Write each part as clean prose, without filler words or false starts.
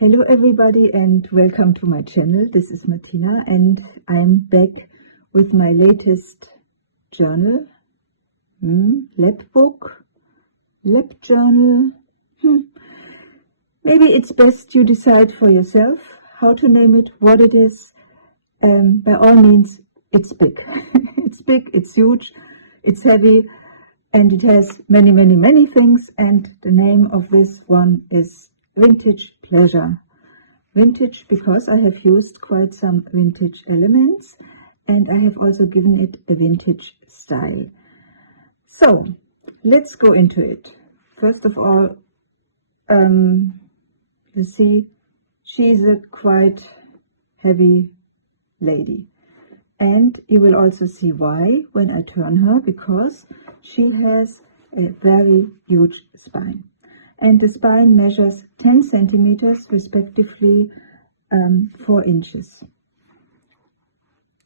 Hello everybody and welcome to my channel. This is Martina and I'm back with my latest journal, Lapbook, lap journal. Maybe it's best you decide for yourself how to name it, what it is. By all means, it's big. It's big, it's huge, it's heavy, and it has many things, and the name of this one is Vintage Pleasure. Vintage because I have used quite some vintage elements and I have also given it a vintage style. So let's go into it. First of all, you see she's a quite heavy lady, and you will also see why when I turn her, because she has a very huge spine. And the spine measures 10 centimeters, respectively 4 inches.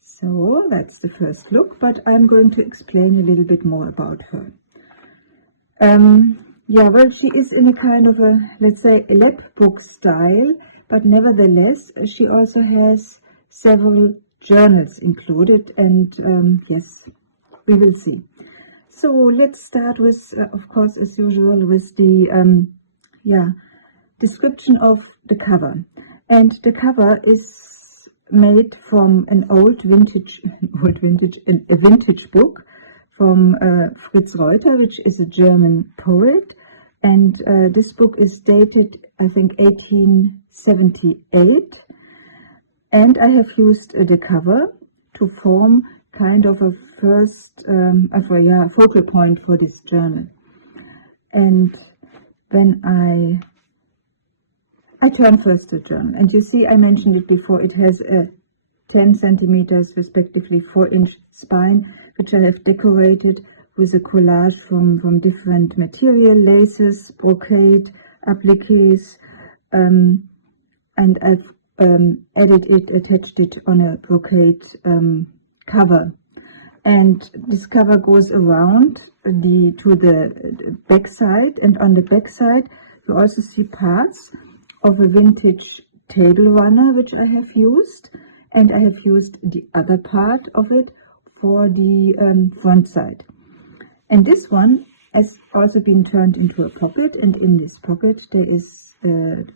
So that's the first look, but I'm going to explain a little bit more about her. Well, she is in a kind of a, let's say, a lapbook style, but nevertheless, she also has several journals included, and yes, we will see. So let's start with, of course, as usual, with the description of the cover. And the cover is made from an a vintage book from Fritz Reuter, which is a German poet. And this book is dated, I think, 1878. And I have used the cover to form kind of a first focal point for this journal. And when I turn first the journal, and you see I mentioned it before, it has a 10 centimeters, respectively 4-inch spine, which I have decorated with a collage from different material, laces, brocade, appliques, and I've attached it on a brocade cover, and this cover goes around to the back side, and on the back side you also see parts of a vintage table runner which I have used, and I have used the other part of it for the front side. And this one has also been turned into a pocket, and in this pocket there is the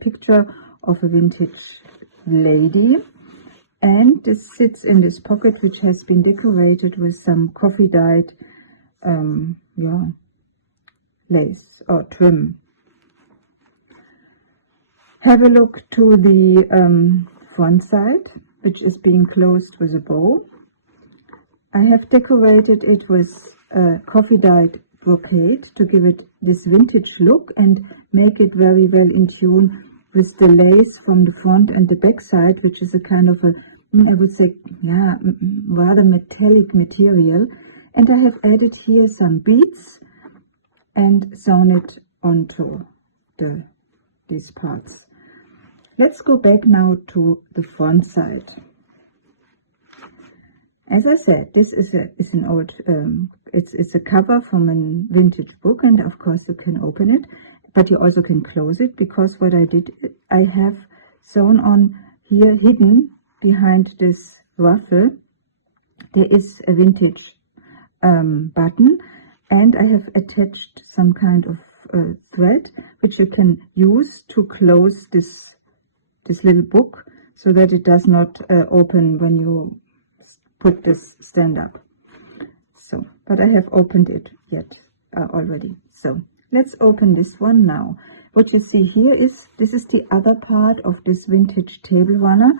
picture of a vintage lady. And this sits in this pocket, which has been decorated with some coffee-dyed lace or trim. Have a look to the front side, which is being closed with a bow. I have decorated it with coffee-dyed brocade to give it this vintage look and make it very well in tune with the lace from the front and the back side, which is a kind of a, I would say, rather metallic material. And I have added here some beads and sewn it onto these parts. Let's go back now to the front side. As I said, this is an old, it's a cover from a vintage book, and of course you can open it, but you also can close it, because what I did, I have sewn on here, hidden behind this ruffle, there is a vintage button, and I have attached some kind of thread which you can use to close this little book, so that it does not open when you put this stand up. So, but I have opened it already. So let's open this one now. What you see here is, this is the other part of this vintage table runner,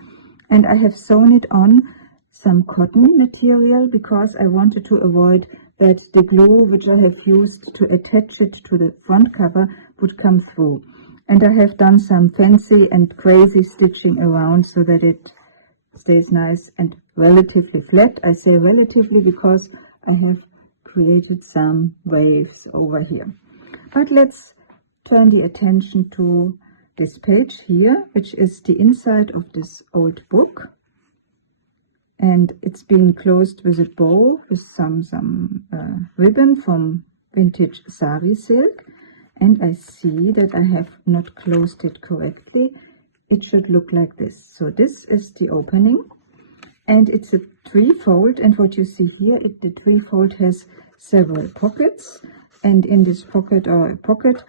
and I have sewn it on some cotton material because I wanted to avoid that the glue which I have used to attach it to the front cover would come through. And I have done some fancy and crazy stitching around so that it stays nice and relatively flat. I say relatively because I have created some waves over here. But let's turn the attention to this page here, which is the inside of this old book, and it's been closed with a bow with some ribbon from vintage sari silk, and I see that I have not closed it correctly. It should look like this. So this is the opening, and it's a three-fold, and what you see here, the three-fold has several pockets, and in this pocket or pocket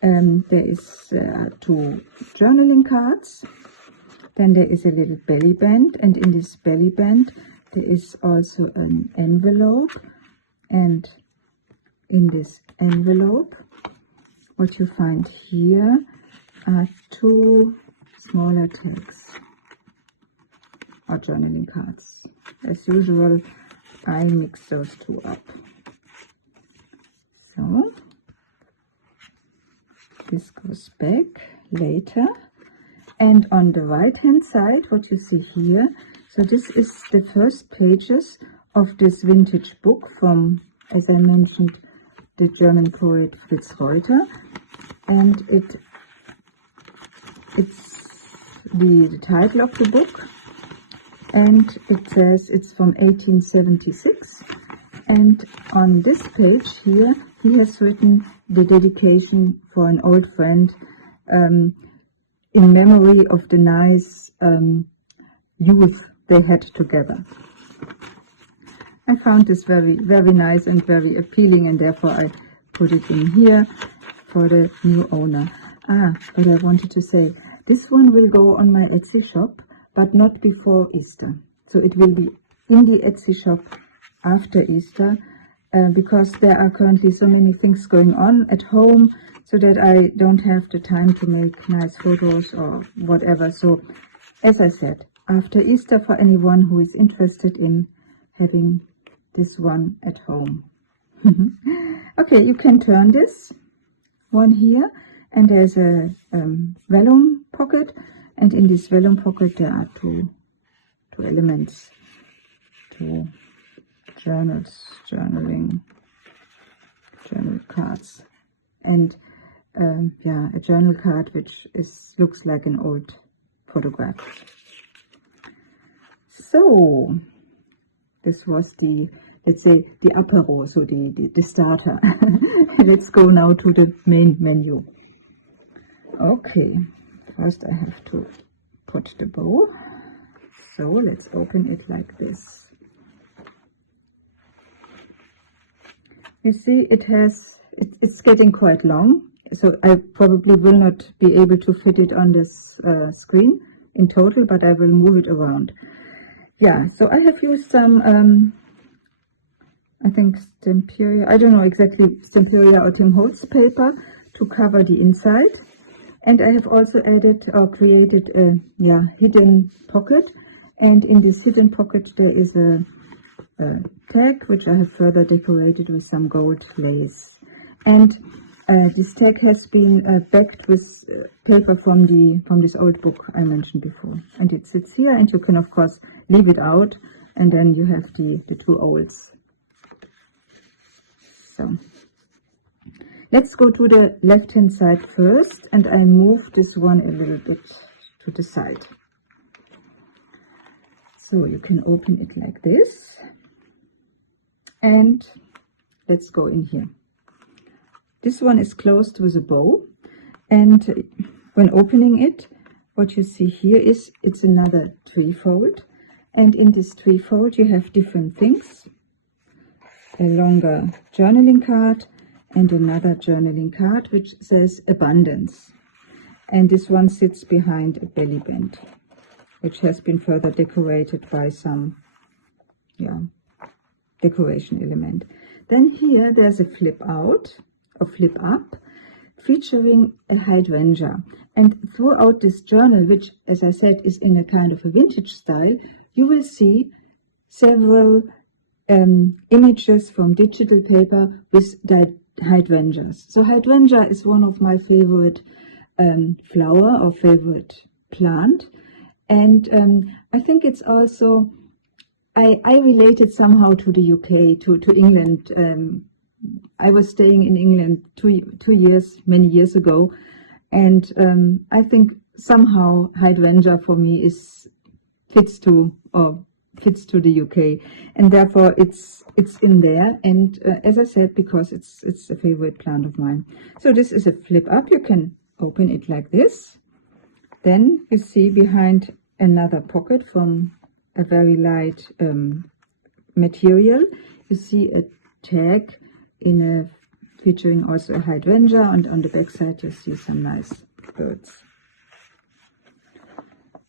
there is 2 journaling cards. Then there is a little belly band, and in this belly band there is also an envelope, and in this envelope what you find here are 2 smaller tags or journaling cards. As usual, I mix those 2 up. So this goes back later. And on the right hand side, what you see here, so this is the first pages of this vintage book from, as I mentioned, the German poet Fritz Reuter, and it's the title of the book, and it says it's from 1876, and on this page here he has written the dedication for an old friend, in memory of the nice youth they had together. I found this very, very nice and very appealing, and therefore I put it in here for the new owner. But I wanted to say, this one will go on my Etsy shop, but not before Easter. So it will be in the Etsy shop after Easter, because there are currently so many things going on at home, so that I don't have the time to make nice photos or whatever. So, as I said, after Easter, for anyone who is interested in having this one at home. Okay, you can turn this one here, and there's a vellum pocket, and in this vellum pocket there are two elements, 2 journal cards, and a journal card which looks like an old photograph. So this was the, let's say, the apéro, so the starter. Let's go now to the main menu. Okay, first I have to put the bow. So let's open it like this. You see, it's getting quite long, so I probably will not be able to fit it on this screen in total, but I will move it around. Yeah, so I have used some, I think Stamperia, I don't know exactly, Stamperia or Tim Holtz paper to cover the inside. And I have also added or created a hidden pocket. And in this hidden pocket there is a tag which I have further decorated with some gold lace. And this tag has been backed with paper from this old book I mentioned before. And it sits here, and you can of course leave it out, and then you have the 2 olds. So let's go to the left hand side first, and I move this one a little bit to the side. So you can open it like this, and let's go in here. This one is closed with a bow, and when opening it, what you see here is it's another 3-fold, and in this 3-fold you have different things. A longer journaling card and another journaling card which says abundance, and this one sits behind a belly band which has been further decorated by some decoration element. Then here there's a flip out or flip up featuring a hydrangea, and throughout this journal, which as I said is in a kind of a vintage style, you will see several images from digital paper with hydrangeas. So hydrangea is one of my favorite flower or favorite plant, and I think it's also, I relate it somehow to the UK, to England. I was staying in England many years ago, and I think somehow hydrangea for me fits to, or fits to the UK, and therefore it's in there. And as I said, because it's a favorite plant of mine. So this is a flip up. You can open it like this. Then you see behind another pocket from a very light material. You see a tag featuring also a hydrangea, and on the back side you see some nice birds.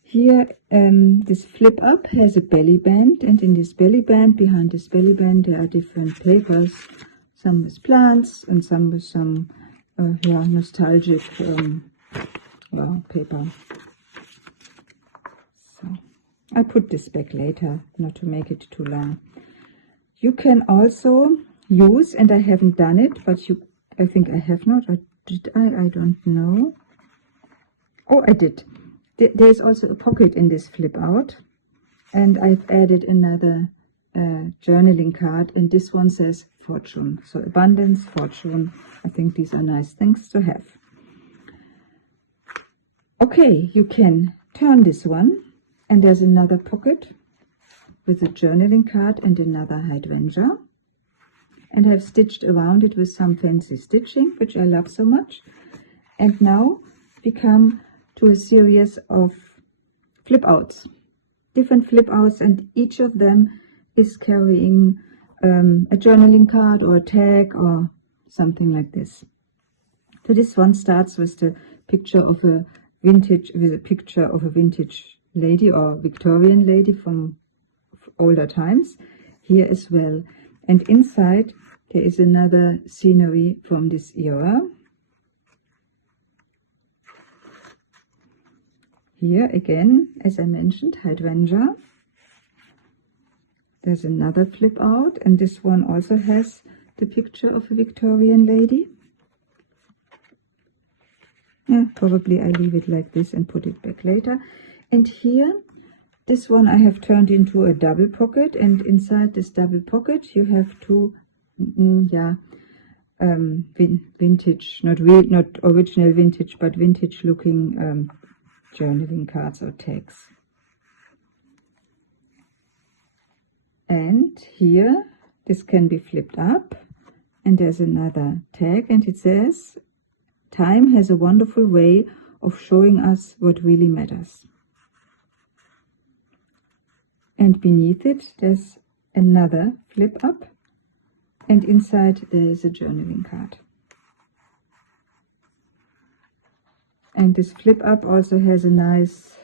Here this flip up has a belly band, and in this belly band, behind this belly band, there are different papers, some with plants and some with some nostalgic paper. So I put this back later, not to make it too long. You can also use, and I haven't done it, but I think I have not, or did I don't know. Oh, I did. There's also a pocket in this flip out, and I've added another journaling card, and this one says fortune. So abundance, fortune. I think these are nice things to have. Okay, you can turn this one, and there's another pocket with a journaling card and another hydrangea. And I've stitched around it with some fancy stitching, which I love so much. And now we come to a series of flip outs, different flip outs, and each of them is carrying a journaling card or a tag or something like this. So this one starts with the picture of a vintage lady or Victorian lady from older times here as well. And inside there is another scenery from this era. Here again, as I mentioned, hydrangea. There's another flip out, and this one also has the picture of a Victorian lady. Yeah, probably I leave it like this and put it back later. And here, this one I have turned into a double pocket, and inside this double pocket you have two vintage, not original vintage, but vintage looking journaling cards or tags. And here this can be flipped up, and there's another tag, and it says, time has a wonderful way of showing us what really matters. And beneath it there's another flip up, and inside there is a journaling card. And this flip up also has a nice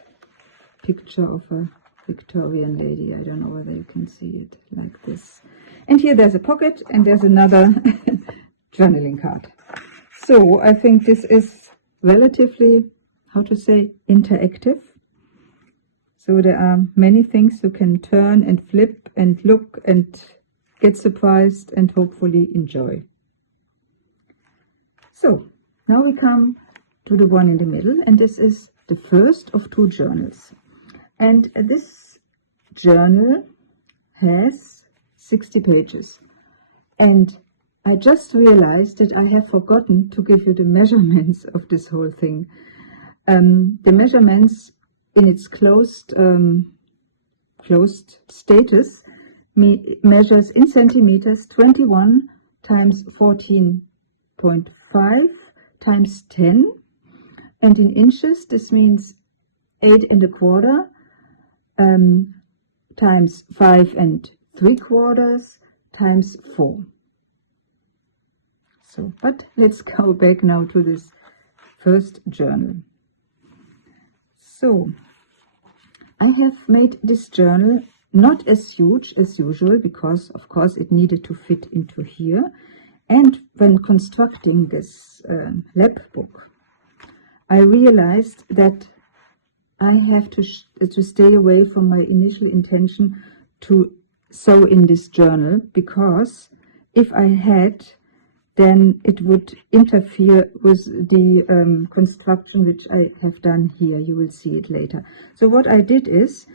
picture of a Victorian lady. I don't know whether you can see it like this. And here there's a pocket, and there's another journaling card. So I think this is relatively, how to say, interactive. So there are many things you can turn and flip and look and get surprised and hopefully enjoy. So now we come to the one in the middle, and this is the first of two journals. And this journal has 60 pages. And I just realized that I have forgotten to give you the measurements of this whole thing. The measurements in its closed status measures in centimeters 21 times 14.5 times 10, and in inches this means 8 1/4 times 5 3/4 times 4. So, but let's go back now to this first journal. So I have made this journal not as huge as usual, because of course it needed to fit into here. And when constructing this Lapbook, I realized that I have to stay away from my initial intention to sew in this journal, because if I had, then it would interfere with the construction which I have done here. You will see it later. So what I did is,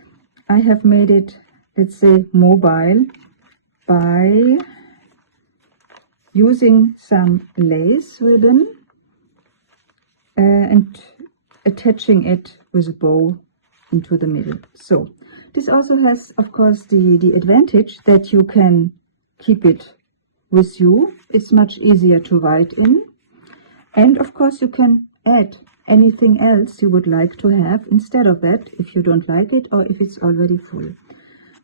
I have made it, let's say, mobile by using some lace ribbon and attaching it with a bow into the middle. So This also has, of course, the advantage that you can keep it with you. It's much easier to write in. And of course you can add anything else you would like to have instead of that, if you don't like it or if it's already full.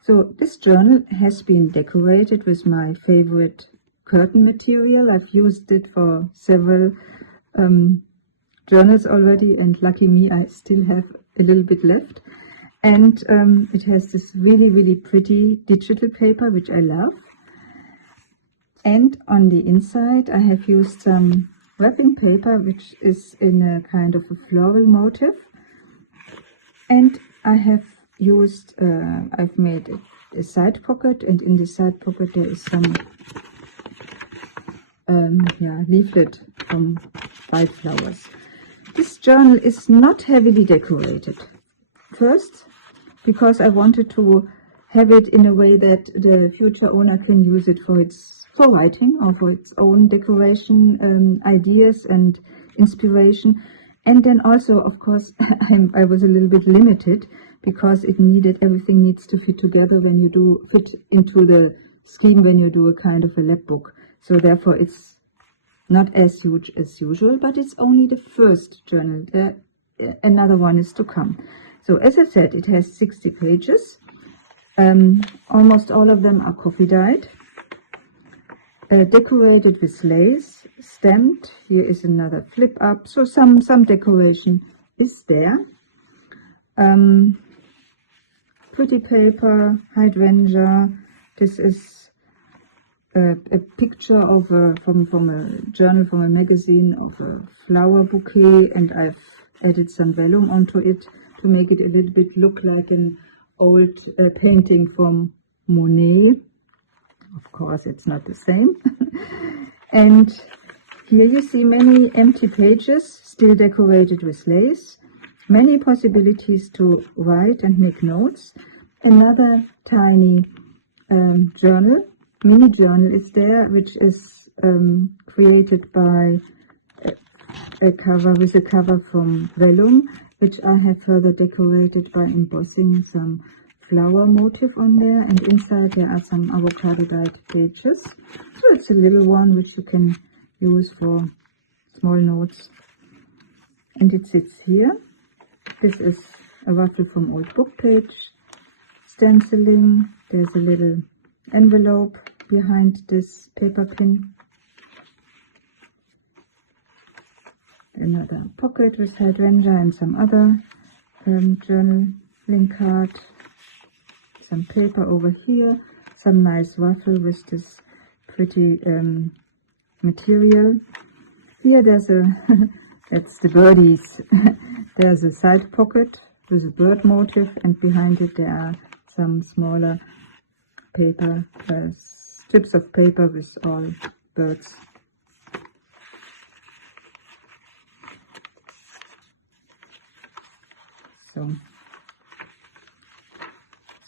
So this journal has been decorated with my favorite curtain material. I've used it for several journals already, and lucky me, I still have a little bit left. And it has this really pretty digital paper, which I love. And on the inside I have used some wrapping paper, which is in a kind of a floral motif. And I have used, I've made a side pocket, and in the side pocket there is some leaflet from wildflowers. This journal is not heavily decorated. First, because I wanted to have it in a way that the future owner can use it for writing or for its own decoration ideas and inspiration. And then also, of course, I was a little bit limited because everything needs to fit together when you fit into the scheme when you do a kind of a lapbook. So therefore it's not as huge as usual, but it's only the first journal. Another one is to come. So as I said, it has 60 pages. Almost all of them are coffee dyed, decorated with lace, stamped. Here is another flip up. So some decoration is there. Pretty paper, hydrangea. This is a picture of from a journal, from a magazine, of a flower bouquet, and I've added some vellum onto it to make it a little bit look like an old painting from Monet. Of course, it's not the same. And here you see many empty pages, still decorated with lace. Many possibilities to write and make notes. Another tiny journal, mini journal is there, which is created by a cover from vellum, which I have further decorated by embossing some flower motif on there, and inside there are some avocado dyed pages. So it's a little one which you can use for small notes, and it sits here. This is a ruffle from old book page, stenciling. There's a little envelope behind this paper pin. Another pocket with hydrangea and some other journaling card. Some paper over here, some nice ruffle with this pretty material. Here there's that's the birdies. There's a side pocket with a bird motif, and behind it there are some smaller paper, strips of paper with all birds.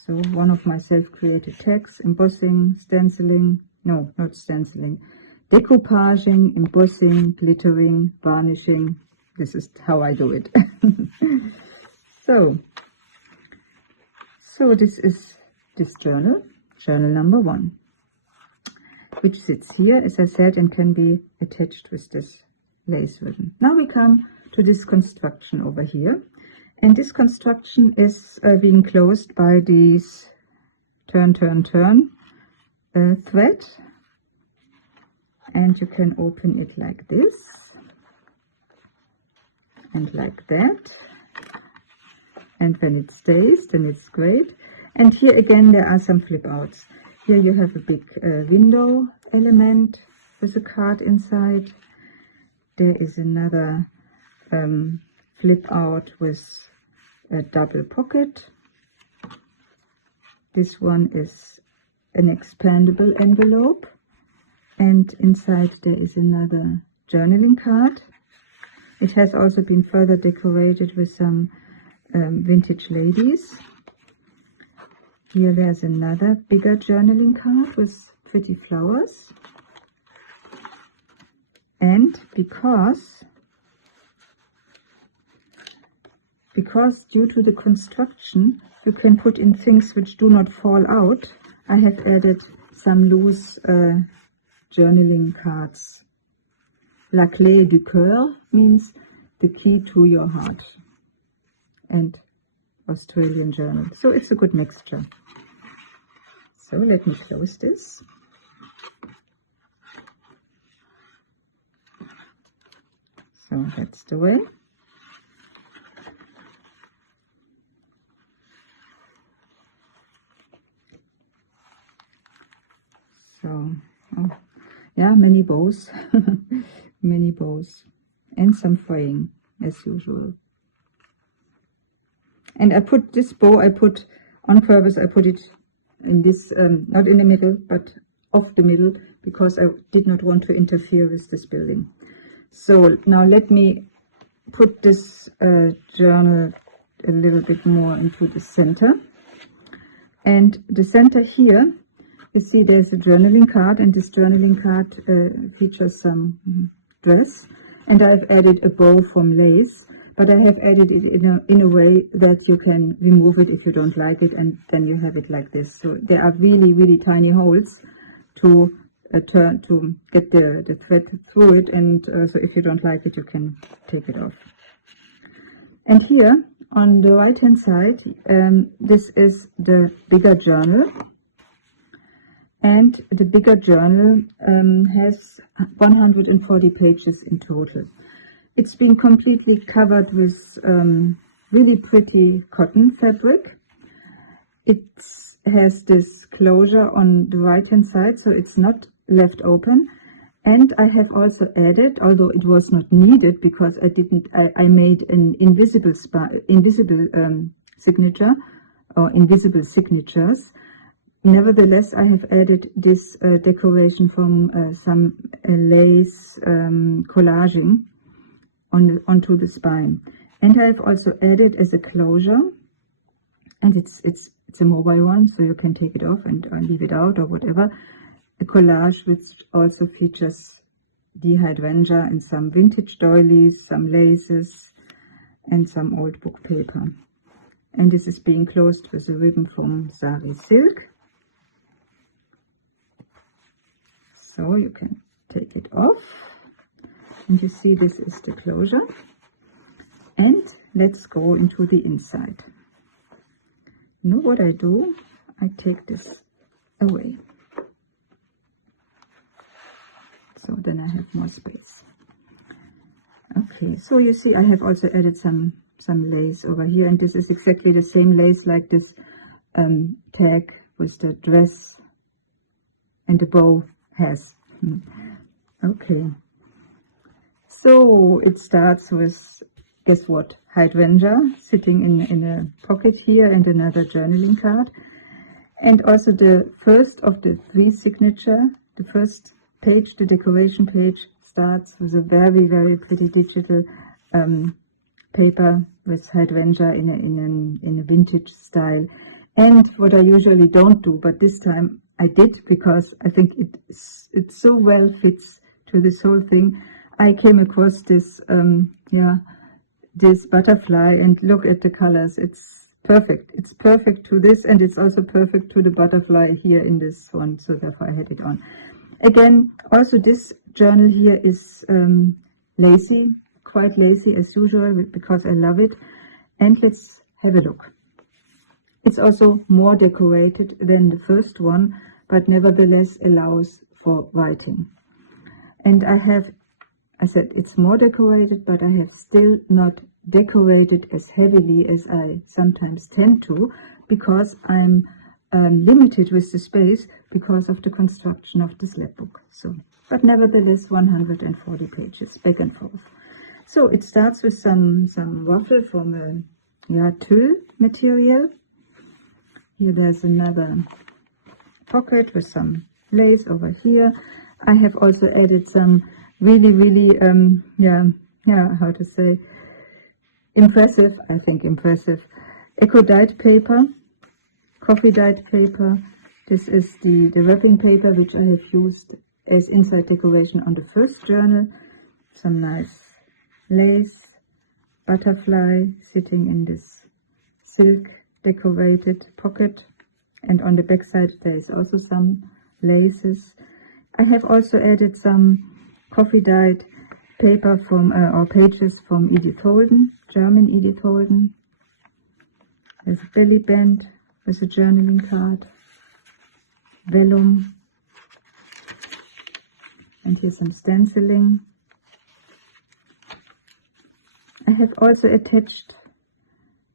So one of my self-created tags, embossing, stenciling, no, not stenciling, decoupaging, embossing, glittering, varnishing. This is how I do it. So this is this journal number 1, which sits here, as I said, and can be attached with this lace ribbon. Now we come to this construction over here. And this construction is being closed by these turn thread. And you can open it like this and like that. And when it stays, then it's great. And here again there are some flip outs. Here you have a big window element with a card inside. There is another flip out with a double pocket. This one is an expandable envelope, and inside there is another journaling card. It has also been further decorated with some vintage ladies. Here there's another bigger journaling card with pretty flowers. And because because due to the construction, you can put in things which do not fall out. I have added some loose journaling cards. La clé du cœur means the key to your heart, and Australian journal. So it's a good mixture. So let me close this. So that's the way. So, oh, yeah, many bows, many bows, and some fraying as usual. And I put this bow, I put on purpose, I put it in this, not in the middle, but off the middle, because I did not want to interfere with this building. So now let me put this journal a little bit more into the center. And the center here, you see there's a journaling card, and this journaling card features some dress. And I've added a bow from lace, but I have added it in a way that you can remove it if you don't like it, and then you have it like this. So there are really, really tiny holes to to get the thread through it, and so if you don't like it, you can take it off. And here on the right hand side, this is the bigger journal, and the bigger journal has 140 pages in total. It's been completely covered with really pretty cotton fabric. It has this closure on the right hand side, so it's not left open. And I have also added, although it was not needed because I made an invisible signature or invisible signatures. Nevertheless, I have added this decoration from some lace collaging onto the spine. And I have also added as a closure, and it's a mobile one, so you can take it off and leave it out or whatever, a collage which also features the hydrangea and some vintage doilies, some laces, and some old book paper. And this is being closed with a ribbon from Sari Silk. So you can take it off, and you see this is the closure. And let's go into the inside. You know what I do? I take this away. So then I have more space. Okay, so you see I have also added some lace over here, and this is exactly the same lace like this tag with the dress and the bow has. Okay, so it starts with, guess what, hydrangea sitting in a pocket here, and another journaling card. And also the first of the three signature, the first page, the decoration page, starts with a very, very pretty digital paper with hydrangea in a vintage style. And what I usually don't do, but this time I did, because I think it so well fits to this whole thing. I came across this this butterfly, and look at the colors. It's perfect. It's perfect to this, and it's also perfect to the butterfly here in this one, so therefore I had it on. Again, also this journal here is lacy, quite lacy as usual, because I love it. And let's have a look. It's also more decorated than the first one, but nevertheless allows for writing. And I said it's more decorated, but I have still not decorated as heavily as I sometimes tend to, because I'm limited with the space because of the construction of this lapbook. So, but nevertheless 140 pages back and forth. So it starts with some ruffle from tulle material. Here there's another pocket with some lace over here. I have also added some really how to say, impressive, I think impressive, eco dyed paper, coffee dyed paper. This is the wrapping paper which I have used as inside decoration on the first journal. Some nice lace, butterfly sitting in this silk decorated pocket, and on the back side there is also some laces. I have also added some coffee dyed paper from or pages from Edith Holden, German Edith Holden. There's a belly band with a journaling card, vellum, and here's some stenciling. I have also attached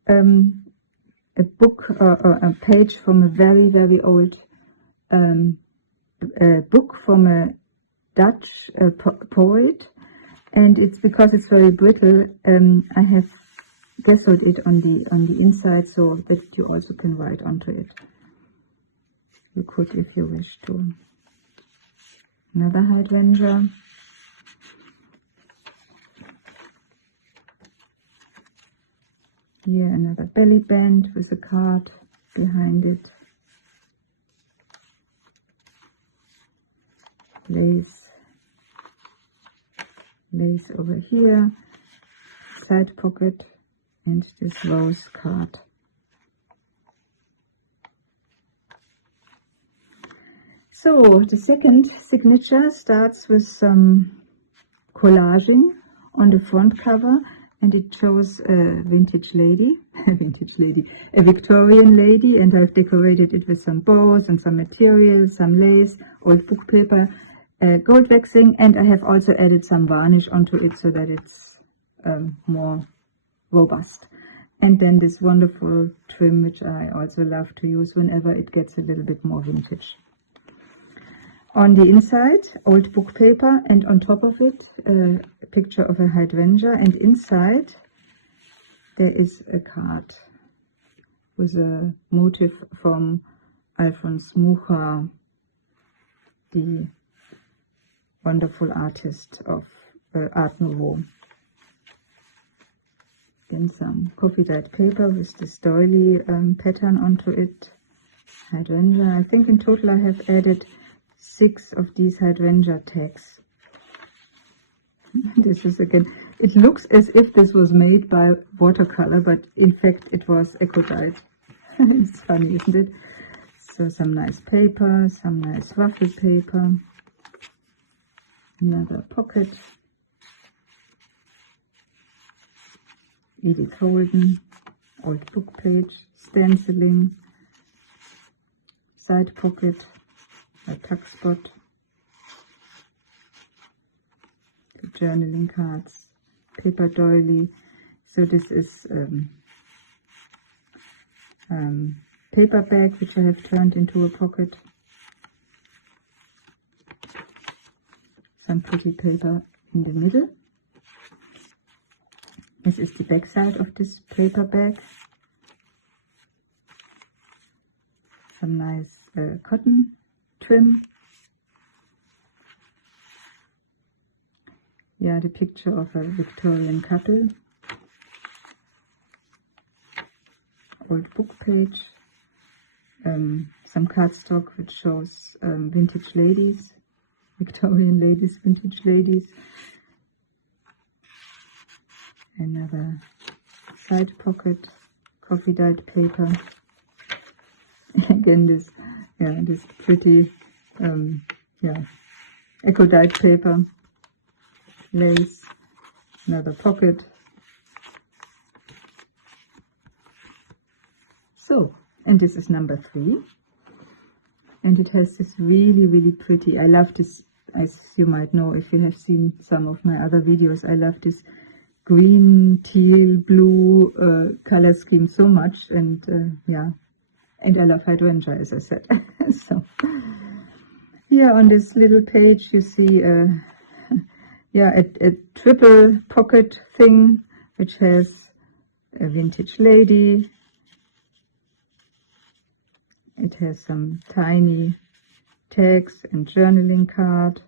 a book or a page from a very, very old book from a Dutch poet, and it's because it's very brittle. I have gessoed it on the inside so that you also can write onto it. You could if you wish to. Another hydrangea. Here another belly band with a card behind it. Lace over here, side pocket, and this rose card. So the second signature starts with some collaging on the front cover, and it shows a vintage lady, a Victorian lady, and I've decorated it with some bows and some material, some lace, old book paper, gold waxing, and I have also added some varnish onto it so that it's more robust. And then this wonderful trim, which I also love to use whenever it gets a little bit more vintage. On the inside, old book paper, and on top of it, a picture of a hydrangea, and inside there is a card with a motif from Alphonse Mucha, the wonderful artist of Art Nouveau. Then some coffee dyed paper with this doily pattern onto it. Hydrangea. I think in total I have added 6 of these hydrangea tags. This is again, it looks as if this was made by watercolor, but in fact it was eco-dyed. It's funny, isn't it? So some nice paper, some nice ruffle paper, another pocket, Edith Holden, old book page, stenciling, side pocket, a tuck spot, the journaling cards, paper doily. So this is paper bag which I have turned into a pocket. Some pretty paper in the middle. This is the back side of this paper bag. Some nice cotton trim. Yeah, the picture of a Victorian couple. Old book page. Some cardstock which shows vintage ladies, Victorian ladies, vintage ladies. Another side pocket, coffee dyed paper. Again, this pretty, eco dyed paper, lace, another pocket. So, and this is number 3, and it has this really, really pretty. I love this, as you might know if you have seen some of my other videos. I love this green, teal, blue color scheme so much, and and I love hydrangea, as I said. So here on this little page you see a triple pocket thing which has a vintage lady. It has some tiny tags and journaling card,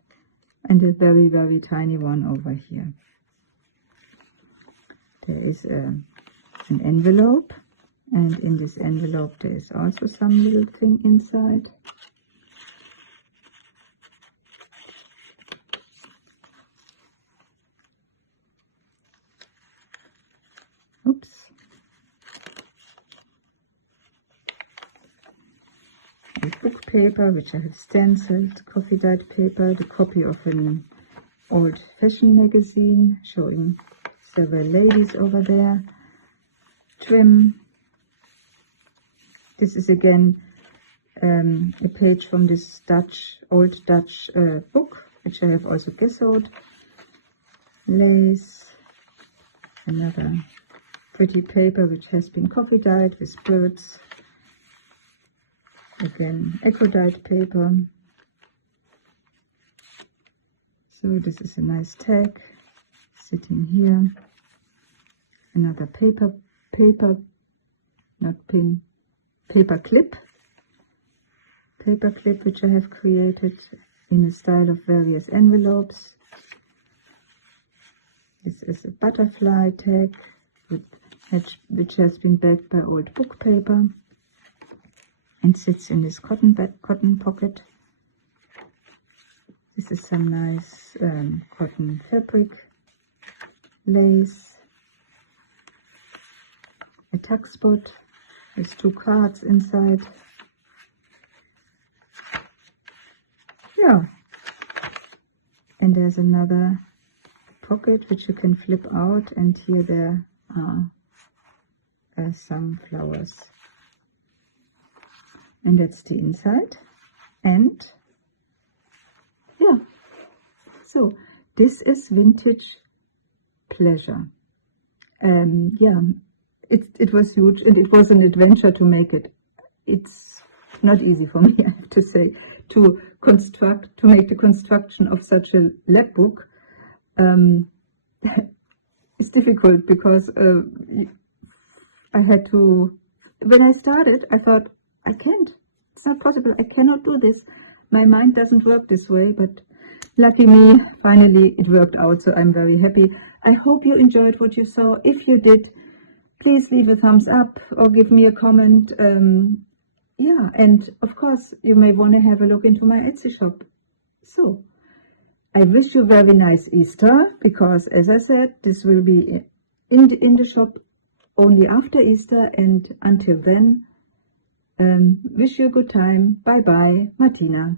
and a very, very tiny one over here. There is an envelope, and in this envelope there is also some little thing inside. book paper, which I have stenciled, coffee dyed paper, the copy of an old fashion magazine showing several ladies over there, trim. This is again a page from this old Dutch book, which I have also gessoed. Lace, another pretty paper which has been coffee dyed with birds. Again, eco dyed paper. So this is a nice tag sitting here. Another paper clip which I have created in a style of various envelopes. This is a butterfly tag which has been backed by old book paper and sits in this cotton pocket. This is some nice cotton fabric, lace, a tuck spot with 2 cards inside. Yeah, and there's another pocket which you can flip out, and here there are some flowers, and that's the inside. And yeah, so this is vintage pleasure. Yeah, it was huge, and it was an adventure to make it. It's not easy for me, I have to say, to make the construction of such a lapbook. It's difficult because I had to, when I started, I thought, I can't, it's not possible, I cannot do this. My mind doesn't work this way, but lucky me, finally it worked out, so I'm very happy. I hope you enjoyed what you saw. If you did, please leave a thumbs up or give me a comment. Yeah, and of course, you may want to have a look into my Etsy shop. So, I wish you a very nice Easter, because as I said, this will be in the shop only after Easter, and until then, wish you a good time. Bye bye, Martina.